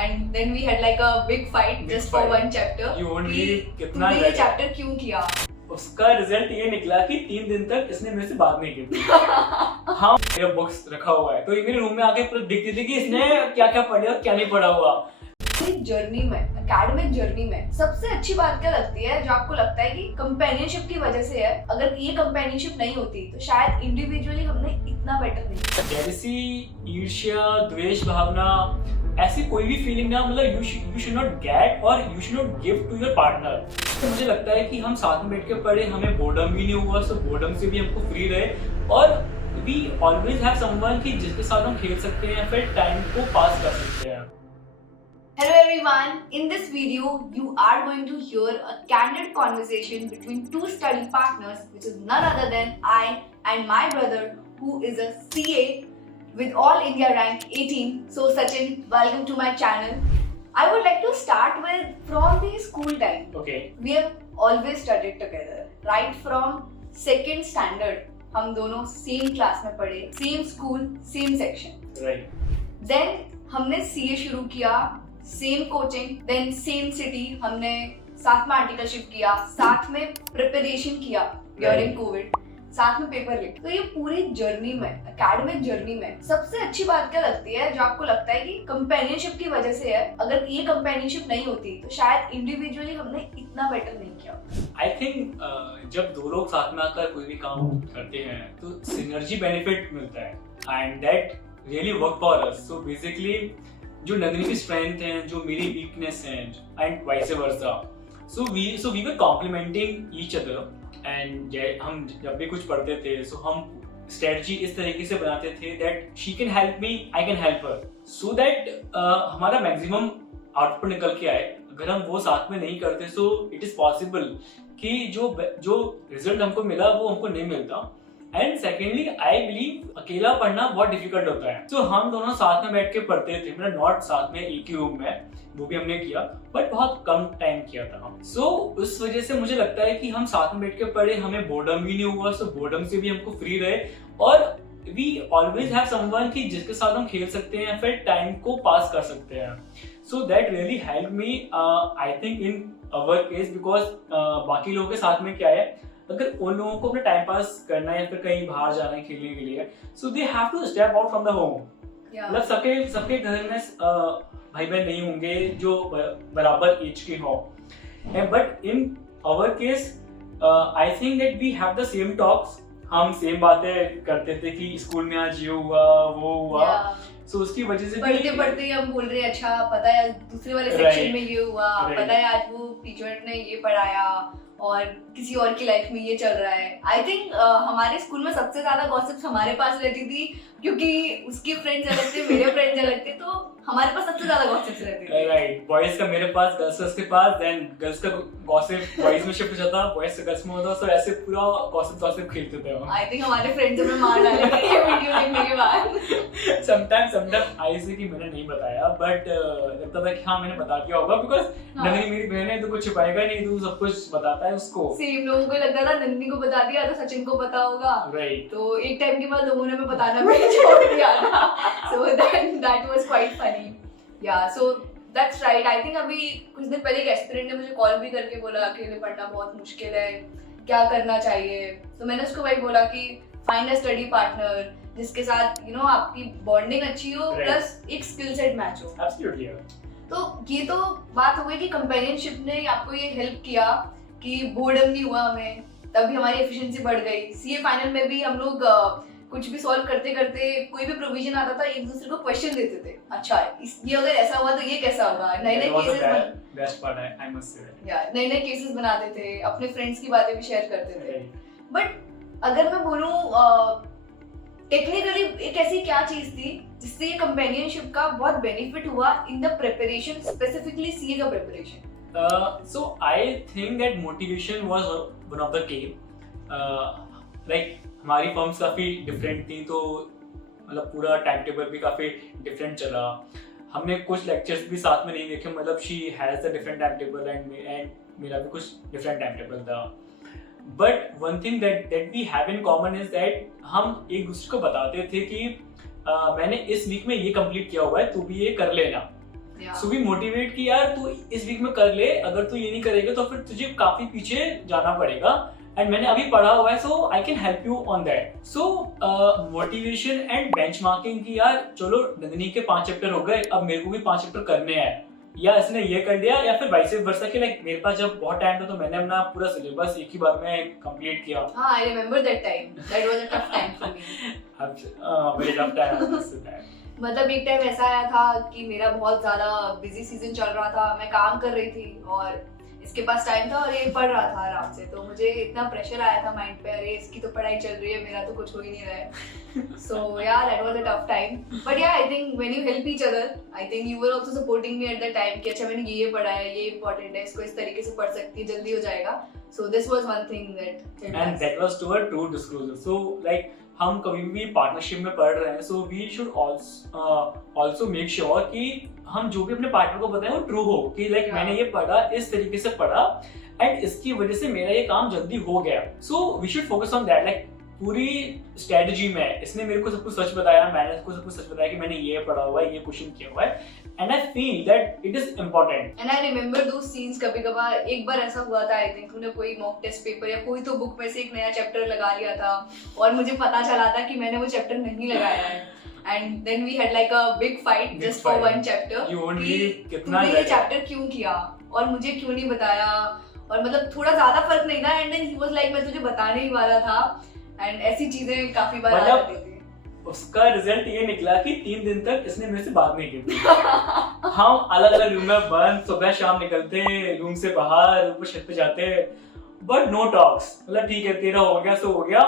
and then we had like a big fight just for one chapter. You won't कि believe कितना तूने ये chapter क्यों किया? उसका रिजल्ट ये निकला कि 3 दिन तक इसने मेरे से बात नहीं की थी। हाँ, मेरा बुक्स रखा हुआ है तो ये मेरे रूम में आके पूरा दिखती थी कि इसने क्या क्या पढ़ा और क्या नहीं पढ़ा हुआ। जर्नी में, एकेडमिक जर्नी में सबसे अच्छी बात क्या लगती है जो आपको लगता है कि कंपेनियनशिप की वजह से है? अगर ये कंपेनियनशिप नहीं होती तो शायद इंडिविजुअली हमने इतना बेटर नहीं। जेलसी, ईर्ष्या, द्वेष भावना, ऐसी कोई भी फीलिंग ना, मतलब यू शुड नॉट गेट और you should not give to your partner. तो मुझे लगता है कि हम साथ में बैठ के पढ़े, हमें बोर्डम भी नहीं हुआ, सो बोर्डम से भी हमको फ्री रहे और वी ऑलवेज हैव समवन कि जिसके साथ हम खेल सकते हैं, फिर टाइम को पास कर सकते हैं। Hello everyone, in this video you are going to hear a candid conversation between two study partners, which is none other than I and my brother, who is a CA with All India rank 18. So Sachin, welcome to my channel. I would like to start with from the school time. Okay. We have always studied together, right from second standard. हम दोनों same class में पढ़े, same school, same section. Right. Then हमने CA शुरू किया, same coaching, then same city, हमने साथ में आर्टिकलशिप किया, साथ में प्रिपरेशन किया ड्यूरिंग कोविड, साथ में पेपर लिखे। तो ये पूरी जर्नी में, एकेडमिक जर्नी में सबसे अच्छी बात क्या लगती है जो आपको लगता है कि कंपेनियनशिप की वजह से है? अगर ये कंपेनियनशिप नहीं होती तो शायद इंडिविजुअली हमने इतना बेटर नहीं किया। आई थिंक जब दो लोग साथ में आकर कोई भी काम करते हैं तो सिनर्जी बेनिफिट मिलता है and that really work for us. So basically जो नंदिनी की स्ट्रेंथ है, जो मेरी वीकनेस है and vice versa, so we were complementing each other and हम जब भी कुछ पढ़ते थे सो हम स्ट्रेटजी इस तरीके से बनाते थे that she can help me, I can help her, so that हमारा मैक्सिमम आउटपुट निकल के आए। अगर हम वो साथ में नहीं करते सो इट इज पॉसिबल कि जो रिजल्ट हमको मिला वो हमको नहीं मिलता। एंड सेकेंडली आई बिलीव अकेला पढ़ना बहुत डिफिकल्ट होता है। तो हम दोनों साथ में बैठ के पढ़ते थे, मतलब नॉट साथ में एक ही रूम में, वो भी हमने किया बट बहुत कम टाइम किया था हम। सो उस वजह से मुझे लगता है कि हम साथ में बैठ के पढ़े, हमें बोर्डम भी नहीं हुआ, सो बोर्डम से भी हमको फ्री रहे और वी ऑलवेज हैव समवन कि जिसके साथ हम खेल सकते हैं, फिर टाइम को पास कर सकते हैं। So that really help me I think in our case, because बाकी लोगों के साथ में क्या है, अगर उन लोगों को अपना टाइम पास करना है या फिर कहीं बाहर जाना है खेलने के लिए, so they have to step out from the home. मतलब सबके घर में भाई बहन नहीं होंगे जो बराबर एज के हो, but in our case I think that we have the same talks. हम सेम बातें करते थे कि स्कूल में आज ये हुआ वो हुआ, सो उसकी वजह से पढ़ते पढ़ते हम बोल रहे अच्छा पता है दूसरे वाले सेक्शन में ये हुआ, पता है आज वो टीचर ने ये पढ़ाया और किसी और की लाइफ में ये चल रहा है। आई थिंक हमारे स्कूल में सबसे ज्यादा गॉसिप्स हमारे पास रहती थी क्योंकि उसके फ्रेंड्स अलग थे, मेरे फ्रेंड्स अलग थे, तो हमारे पास सबसे ज्यादा गॉसिप्स रहती थी। राइट, बॉयज का मेरे पास, गर्ल्स का उसके पास, देन गर्ल्स का गॉसिप बॉयज में शिफ्ट हो जाता, बॉयज से गर्ल्स में होता, सो ऐसे पूरा गॉसिप खेलते थे हम। आई थिंक हमारे फ्रेंड्स हमें मार डालेंगे ये वीडियो देखने के बाद। समटाइम आई से कि मैंने नहीं बताया, बट लगता था कि हाँ मैंने बता दिया होगा, बिकॉज नंदिनी मेरी बहन है तो कुछ छिपाएगा नहीं, तो सब कुछ बताता है उसको। सेम लोगों को लगता था नंदिनी को बता दिया तो सचिन को पता होगा, राइट। तो एक टाइम के बाद लोगों ने हमें बताना भी छोड़ दिया था, so that was quite funny. Yeah so that's right. I think अभी कुछ दिन पहले एक एस्पिरेंट ने मुझे कॉल भी करके बोला अकेले पढ़ना बहुत मुश्किल है, क्या करना चाहिए। तो मैंने उसको वही बोला कि फाइंड अ स्टडी पार्टनर जिसके साथ यू नो आपकी बॉन्डिंग अच्छी हो, प्लस एक स्किल सेट मैच हो। एब्सोल्युटली। तो ये तो बात हो गई कि कंपेनियनशिप ने आपको ये हेल्प किया कि बोर्डम नहीं हुआ हमें, तभी हमारी एफिशिएंसी बढ़ गई। सीए फाइनल में भी हम लोग कुछ भी सॉल्व करते करते कोई भी प्रोविजन आता था एक दूसरे को क्वेश्चन देते थे, अच्छा ये अगर ऐसा हुआ तो ये कैसा होगा, नए नए केसेस बेस्ट पार्ट है, आई मस्ट से या नए नए केसेस बनाते थे, अपने फ्रेंड्स की बातें भी शेयर करते थे। बट अगर मैं बोलूं टेक्निकली एक ऐसी क्या चीज थी जिससे ये कंपेनियनशिप का बहुत बेनिफिट हुआ in the preparation, specifically CA का preparation? So I think that motivation was one of the key. Like हमारी फर्म्स काफ़ी डिफरेंट थी, तो मतलब पूरा टाइम टेबल भी काफ़ी डिफरेंट चला। हमने कुछ लेक्चर्स भी साथ में नहीं देखे, मतलब she has the different time table and मेरा भी कुछ डिफरेंट टाइम टेबल था। But one thing that we have in common is that हम एक दूसरे को बताते थे कि मैंने इस वीक में ये कंप्लीट किया हुआ है, तू भी ये कर लेना। सो वी मोटिवेट कि यार तू इस वीक में कर ले, अगर तू ये नहीं करेगा तो फिर तुझे काफी पीछे जाना पड़ेगा, एंड मैंने अभी पढ़ा हुआ है so I can help you on that. So motivation and benchmarking की यार चलो नंदिनी के 5 चैप्टर हो गए, अब मेरे को भी 5 चैप्टर करने हैं, या इसने ये कर लिया, या फिर वाइस वर्सा कि लाइक मेरे पास जब बहुत टाइम था तो मैंने अपना पूरा सिलेबस एक ही बार में कंप्लीट किया। हाँ, I remember that time. That was a tough time for me. Very tough time. मतलब एक टाइम ऐसा आया था कि मेरा बहुत ज्यादा बिजी सीजन चल रहा था, मैं काम कर रही थी और इसके पास टाइम था और ये पढ़ रहा था आराम से, तो मुझे इतना प्रेशर आया था माइंड पे, अरे इसकी तो पढ़ाई चल रही है, मेरा तो कुछ हो ही नहीं रहा है। So yeah that was a tough time, but yeah I think when you help each other, I think you were also supporting me at the time कि अच्छा मैंने ये पढ़ा है, ये इंपॉर्टेंट है, इसको इस तरीके से पढ़ सकती है, जल्दी हो जाएगा। So this was one thing that and that was to a true disclosure. So like हम कभी भी पार्टनरशिप में पढ़ रहे हैं, so we should also make sure कि हम जो भी अपने पार्टनर को बताएं वो ट्रू हो, कि लाइक मैंने ये पढ़ा, इस तरीके से पढ़ा एंड इसकी वजह से मेरा ये काम जल्दी हो गया। So we should focus on that. Like पूरी स्ट्रेटजी में इसने मेरे को सब कुछ सच बताया, मैंने इसको सब कुछ सच बताया कि मैंने ये पढ़ा हुआ है, ये क्वेश्चन किया हुआ है, and I feel that it is important. And I remember those scenes. कभी कभार एक बार ऐसा हुआ था, आई थिंक तूने कोई मॉक टेस्ट पेपर या कोई तो बुक में से एक नया चैप्टर लगा लिया था और मुझे पता चला था कि मैंने वो चैप्टर नहीं लगाया है, and then we had like a big fight just for one chapter कि तूने ये चैप्टर क्यों किया और मुझे क्यों नहीं बताया, और मतलब थोड़ा ज्यादा फर्क नहीं था, and then he was like मैं तुझे बताने ही वाला था, एंड ऐसी चीजें काफी बार आ जाती थी। उसका रिजल्ट ये निकला कि 3 दिन तक इसने मेरे से बात नहीं की। हम अलग अलग रूम में बंद, सुबह शाम निकलते, रूम से बाहर ऊपर छत पे जाते, बट नो टॉक्स। मतलब ठीक है तेरा हो गया सो हो गया,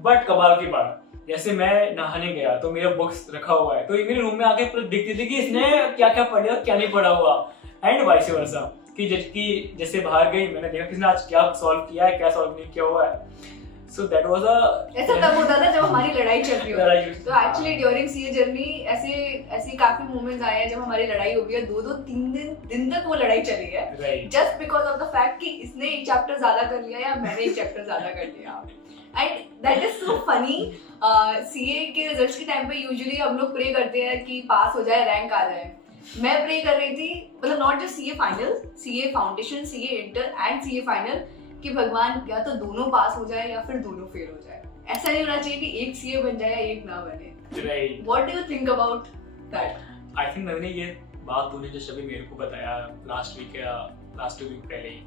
बट कमाल की बात, जैसे मैं नहाने गया तो मेरा बुक्स रखा हुआ है, तो ये मेरे रूम में आके पूरा दिखती थी कि इसने क्या क्या पढ़ा और क्या नहीं पढ़ा हुआ, एंड वाइस वर्सा कि जैसे बाहर गई मैंने देखा किसने आज क्या सॉल्व किया है, क्या सॉल्व नहीं किया हुआ है। So that was ऐसा तब होता था जब हमारी लड़ाई चल रही हो। तो एक्चुअली ड्यूरिंग सीए जर्नी ऐसे काफी मोमेंट्स आए हैं जब हमारी लड़ाई हो गई है, 2-3 दिन तक वो लड़ाई चली है, just because of the fact कि इसने एक चैप्टर ज्यादा कर लिया या मैंने एक चैप्टर ज्यादा कर लिया। And that is so funny. CA के रिजल्ट्स के टाइम पे यूजुअली हम लोग प्रे करते हैं कि पास हो जाए, रैंक आ जाए। मैं प्रे कर रही थी, मतलब not just CA final, CA foundation, CA inter and CA final, कि भगवान या तो दोनों पास हो जाए या फिर दोनों फेल हो जाए। ऐसा नहीं होना चाहिए कि एक सीए बन जाए या एक ना बने। Right, what do you think about that? I think मैंने ये बात तूने जस्ट अभी मेरे को बताया लास्ट वीक या लास्ट 2 वीक पहले ही,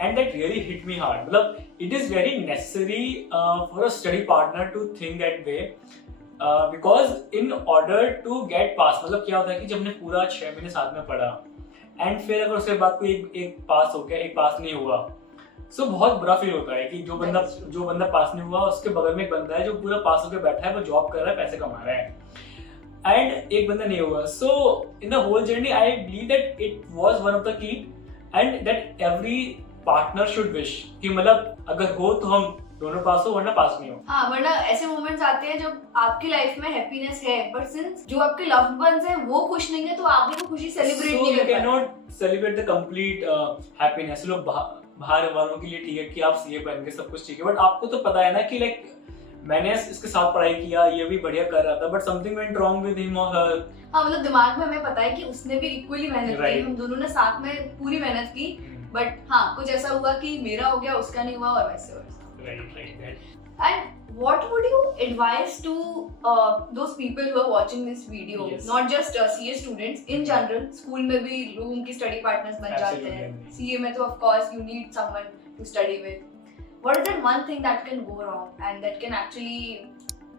and that really hit me hard. मतलब it is very necessary for a study partner to think that way, because in order to get pass, मतलब क्या होता है कि जब हमने पूरा 6 महीने साथ में पढ़ा एंड फिर अगर उसके बाद कोई एक पास हो गया, एक पास नहीं हुआ, सो बहुत बुरा फील होता है कि जो बंदा पास नहीं हुआ उसके बगल में एक बंदा है जो पूरा पास होकर बैठा है, वो जॉब कर रहा है, पैसे कमा रहा है, एंड एक बंदा नहीं हुआ। So in the whole journey I believe that it was one of the key, and that every partner should wish कि मतलब अगर हो तो हम दोनों पास हो, वरना पास नहीं हो। हाँ, वरना ऐसे मोमेंट्स आते हैं जब आपकी लाइफ में हैप्पीनेस है, बट सिंस जो आपके लव्ड वंस हैं वो खुश नहीं है, तो आप भी वो खुशी सेलिब्रेट नहीं कर पाए। So you cannot celebrate the complete happiness. लोग बाहर वालों के लिए ठीक है कि आप सीए बन गए, सब कुछ ठीक है, बट आपको तो पता है ना कि लाइक मैंने इसके साथ पढ़ाई किया, ये भी बढ़िया कर रहा था, but something went wrong with him और हर। हाँ, मतलब दिमाग में हमें पता है कि उसने भी इक्वली मेहनत की, हम दोनों ने साथ में पूरी मेहनत की, बट हाँ कुछ ऐसा हुआ कि मेरा हो गया, उसका नहीं हुआ, और वैसे वैसे। Right. And what would you advise to those people who are watching this video? Yes. Not just CA students, in general, school में भी लोग उनकी study partners बन जाते हैं। CA में तो of course you need someone to study with. What is that one thing that can go wrong and that can actually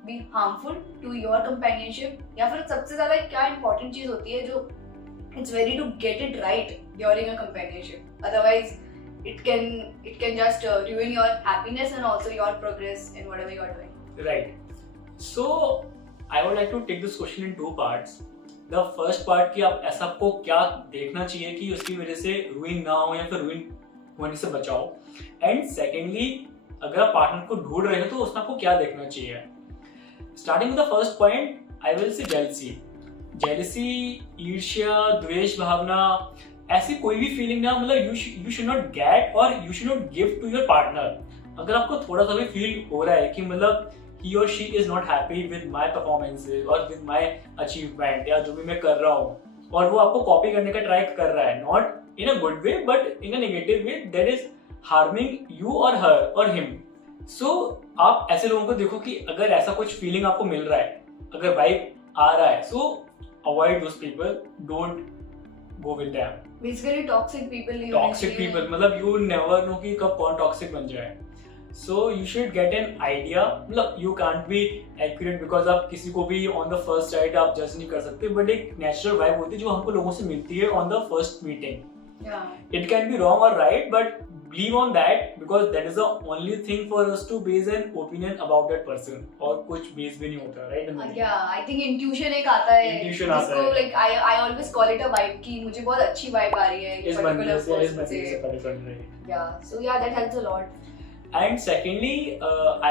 be harmful to your companionship? या फिर सबसे ज़्यादा क्या important चीज़ होती है जो it's very to get it right during a companionship. Otherwise it can just ruin your happiness and also your progress in whatever you are doing. Right. So I would like to take this question in 2 parts. The first part कि आप ऐसा आपको क्या देखना चाहिए कि उसकी वजह से ruin ना हो या फिर ruin होने से बचाओ, and secondly अगर आप पार्टनर को ढूंढ रहे हो तो उसमें आपको क्या देखना चाहिए। Starting with the first point, I will say jealousy, ईर्ष्या, द्वेष भावना, ऐसी कोई भी फीलिंग ना, मतलब यू शुड नॉट गेट और you should not give to your partner. अगर आपको थोड़ा सा भी फील हो रहा है कि मतलब ही और she is not happy with my performances और विद माय अचीवमेंट या जो भी मैं कर रहा हूँ, और वो आपको कॉपी करने का ट्राई कर रहा है, not in a good way but in a negative way that is harming you और हर और हिम। सो आप ऐसे लोगों को देखो कि अगर ऐसा कुछ फीलिंग आपको मिल रहा है, अगर वाइब आ रहा है, सो avoid those people, don't go with them. Basically toxic people नहीं होने टॉक्सिक चाहिए। पीपल मतलब यू नेवर नो कि कब कौन टॉक्सिक बन जाए। So you should get an idea, मतलब you can't be accurate because आप किसी को भी ऑन द फर्स्ट साइट आप जज नहीं कर सकते, बट एक नेचुरल वाइब होती है जो हमको लोगों से मिलती है on the first meeting. It can be wrong or right, but believe on that because that is the only thing for us to base an opinion about that person. और कुछ base भी नहीं होता, right? Yeah, I think intuition एक आता है। Intuition आता है। Like I always call it a vibe कि मुझे बहुत अच्छी vibe आ रही है इस बंदे से particular। Yeah, so yeah, that helps a lot. And secondly,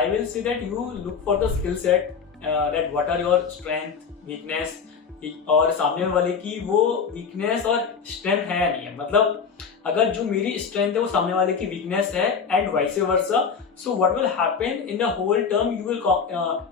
I will say that you look for the skill set, that what are your strength, weakness, और सामने वाले की वो वीकनेस और स्ट्रेंथ है या नहीं है। मतलब अगर जो मेरी स्ट्रेंथ है वो सामने वाले की वीकनेस है and vice versa, so what will happen in the whole term, you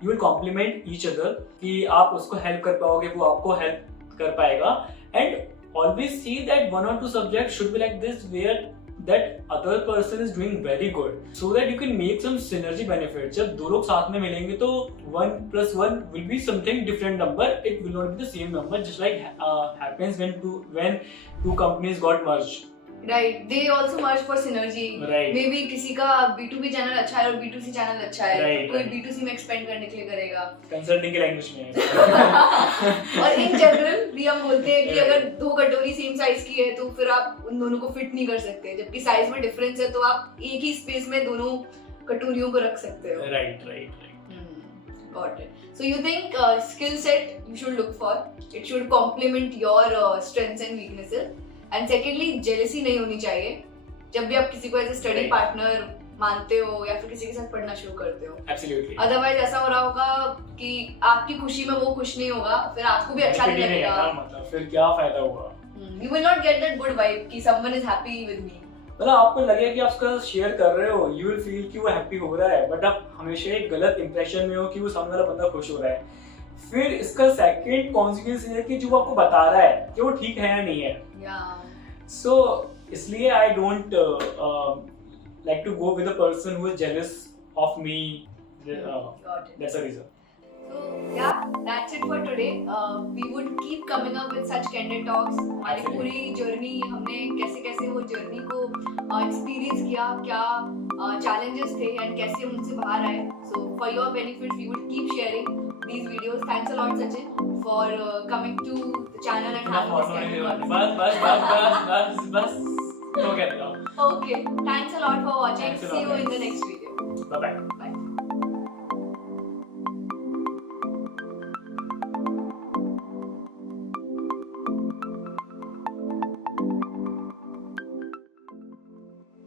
will complement each other कि आप उसको हेल्प कर पाओगे, वो आपको हेल्प कर पाएगा। And always see that one or two subject should be like this where that other person is doing very good so that you can make some synergy benefits। जब दो लोग साथ में मिलेंगे तो 1 + 1 will be something different number, it will not be the same number, just like happens when two companies got merged। Right, they also merge for synergy। Right। Maybe किसी का B2B channel अच्छा है और B2C चैनल अच्छा है, right, कोई right। B2C में expand करने के लिए करेगा। कंसल्टिंग की लैंग्वेज में है। और इन जनरल भी हम बोलते हैं कि Right। अगर दो कटोरी सेम साइज की है तो फिर आप उन दोनों को फिट नहीं कर सकते, जबकि साइज में डिफरेंस है तो आप एक ही स्पेस में दोनों कटोरियों को रख सकते हो। Right. Got it. So you think skill set you should look for, it should complement your strengths and weaknesses, and secondly jealousy नहीं होनी चाहिए जब भी आप किसी को एज स्टडी Right। पार्टनर मानते हो या फिर किसी के साथ पढ़ना शुरू करते हो। एब्सोल्युटली। अदरवाइज ऐसा हो रहा होगा कि आपकी खुशी में वो खुश नहीं होगा, फिर आपको भी अच्छा नहीं लगेगा, मतलब फिर क्या फायदा हुआ। You will not get that good vibe कि someone is happy with me। मतलब आपको लगे कि आप उसका शेयर कर रहे हो, यू विल फील कि वो हैप्पी हो रहा है, बट आप हमेशा एक गलत इंप्रेशन में हो कि वो सामने वाला बंदा खुश हो रहा है। फिर इसका सेकंड कॉन्सिक्वेंस ये है कि जो वो आपको बता रहा है कि वो ठीक है या नहीं है। सो इसलिए I don't like to go with a person who is jealous of me। Got it। That's the reason। So yeah, that's it for today। We would keep coming up with such candid talks। हमारी पूरी journey, हमने कैसे कैसे वो journey को experience किया, क्या challenges थे एंड कैसे हम उनसे बाहर आए। So for your benefit we would keep sharing these videos। Thanks a lot Sachin for coming to the channel and having this candid talk। बस हो गया। Okay, thanks a lot for watching। Thanks a lot, See you in guys। the next video। Bye bye। Bye।